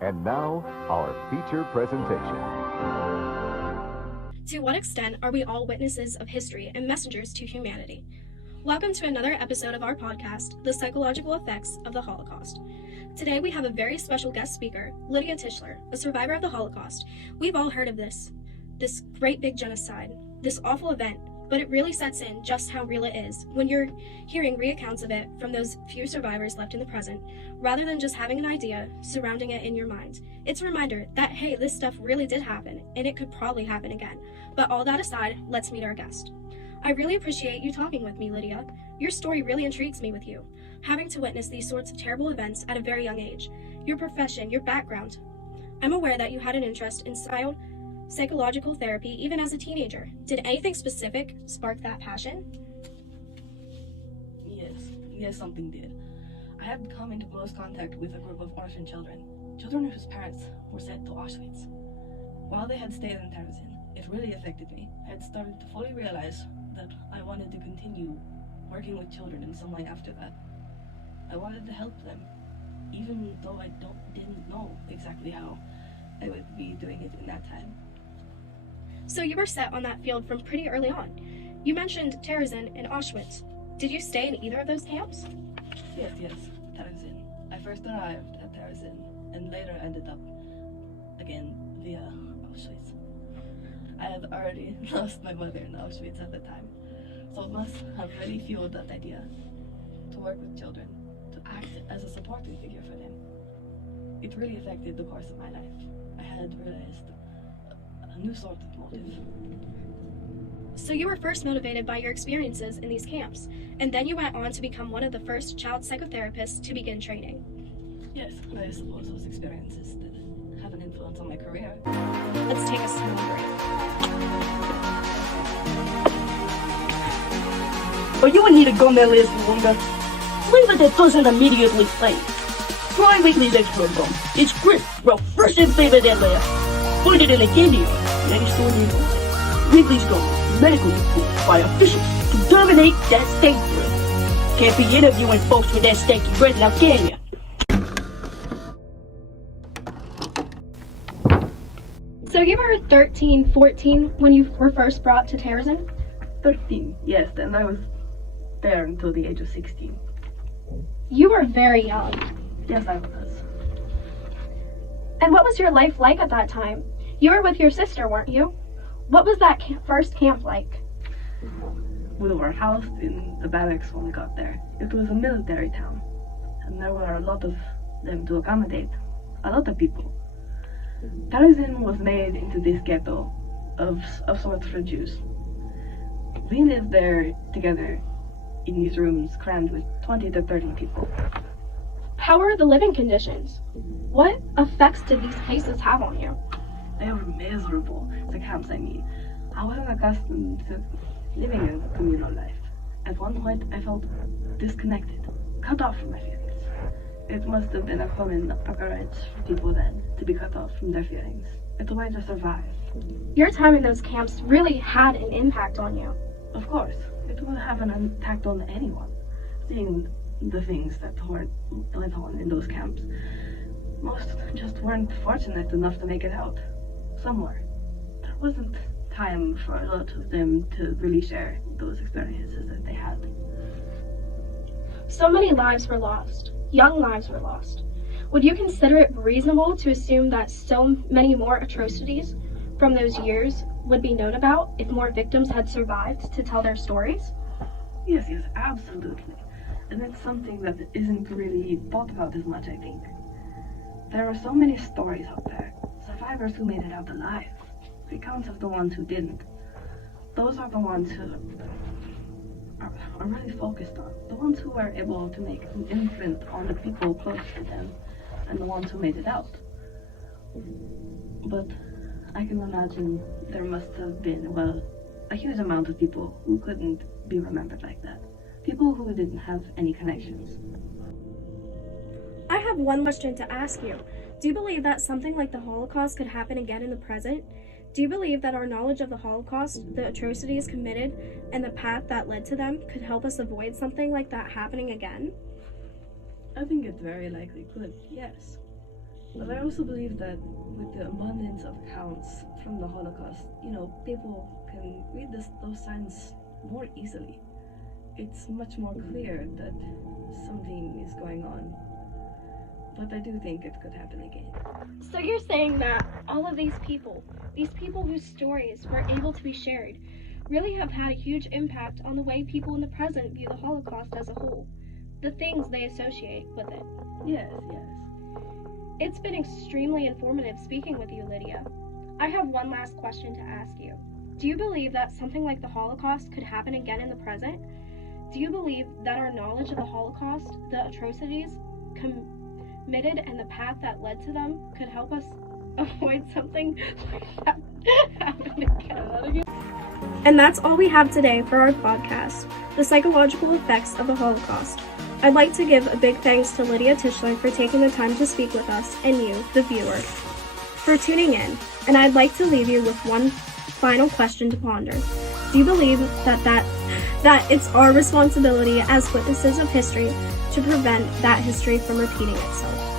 And now, our feature presentation. To what extent are we all witnesses of history and messengers to humanity? Welcome to another episode of our podcast, The Psychological Effects of the Holocaust. Today we have a very special guest speaker, Lydia Tischler, a survivor of the Holocaust. We've all heard of this great big genocide, this awful event, but it really sets in just how real it is when you're hearing recounts of it from those few survivors left in the present, rather than just having an idea surrounding it in your mind. It's a reminder that, hey, this stuff really did happen, and it could probably happen again. But all that aside, let's meet our guest. I really appreciate you talking with me, Lydia. Your story really intrigues me with you. Having to witness these sorts of terrible events at a very young age, your profession, your background. I'm aware that you had an interest in psychological therapy even as a teenager. Did anything specific spark that passion? Yes, something did. I had come into close contact with a group of orphan children whose parents were sent to Auschwitz. While they had stayed in Terezin, it really affected me. I had started to fully realize that I wanted to continue working with children in some way after that. I wanted to help them, even though I didn't know exactly how I would be doing it in that time. So you were set on that field from pretty early on. You mentioned Terezin and Auschwitz. Did you stay in either of those camps? Yes, Terezin. I first arrived at Terezin and later ended up again via Auschwitz. I had already lost my mother in Auschwitz at the time, so it must have really fueled that idea to work with children, to act as a supporting figure for them. It really affected the course of my life. I had realized a new sort of motive. So you were first motivated by your experiences in these camps, and then you went on to become one of the first child psychotherapists to begin training. Yes, I suppose those experiences did have an influence on my career. Let's take a small break. Are you in need of gum that lasts longer? Flavor that doesn't immediately fade. Try Wrigley's Extra Gum. It's crisp, refreshing flavor that lasts. Find it in a candy aisle, any store near you. Wrigley's Gum is medically approved by officials to dominate that stank breath. Can't be interviewing folks with that stanky breath now, can ya? So you were 13, 14 when you were first brought to Terezin? 13, yes, and I was there until the age of 16. You were very young. Yes, I was. And what was your life like at that time? You were with your sister, weren't you? What was that first camp like? We were housed in the barracks when we got there. It was a military town, and there were a lot of them to accommodate a lot of people. Terezin was made into this ghetto of sorts for Jews. We lived there together in these rooms crammed with 20 to 30 people. How were the living conditions? What effects did these places have on you? They were miserable, the camps I mean. I wasn't accustomed to living a communal life. At one point, I felt disconnected, cut off from my feelings. It must have been a common occurrence for people then, to be cut off from their feelings. It's a way to survive. Your time in those camps really had an impact on you. Of course, it would have an impact on anyone, seeing the things that went on in those camps. Most just weren't fortunate enough to make it out somewhere. There wasn't time for a lot of them to really share those experiences that they had. So many lives were lost. Young lives were lost. Would you consider it reasonable to assume that so many more atrocities from those years would be known about if more victims had survived to tell their stories? Yes, absolutely. And it's something that isn't really thought about as much, I think. There are so many stories out there. Survivors who made it out alive. Recounts of the ones who didn't. Those are the ones who are really focused on. The ones who were able to make an imprint on the people close to them and the ones who made it out. But I can imagine there must have been, a huge amount of people who couldn't be remembered like that. People who didn't have any connections. I have one question to ask you. Do you believe that something like the Holocaust could happen again in the present? Do you believe that our knowledge of the Holocaust, the atrocities committed, and the path that led to them could help us avoid something like that happening again? I think it very likely could, yes. But I also believe that with the abundance of accounts from the Holocaust, people can read those signs more easily. It's much more clear that something is going on. But I do think it could happen again. So you're saying that all of these people whose stories were able to be shared, really have had a huge impact on the way people in the present view the Holocaust as a whole, the things they associate with it. Yes. It's been extremely informative speaking with you, Lydia. I have one last question to ask you. Do you believe that something like the Holocaust could happen again in the present? Do you believe that our knowledge of the Holocaust, the atrocities committed, and the path that led to them could help us avoid something like that happening again? And that's all we have today for our podcast, The Psychological Effects of the Holocaust. I'd like to give a big thanks to Lydia Tischler for taking the time to speak with us, and you, the viewer, for tuning in. And I'd like to leave you with one final question to ponder. Do you believe that it's our responsibility as witnesses of history to prevent that history from repeating itself?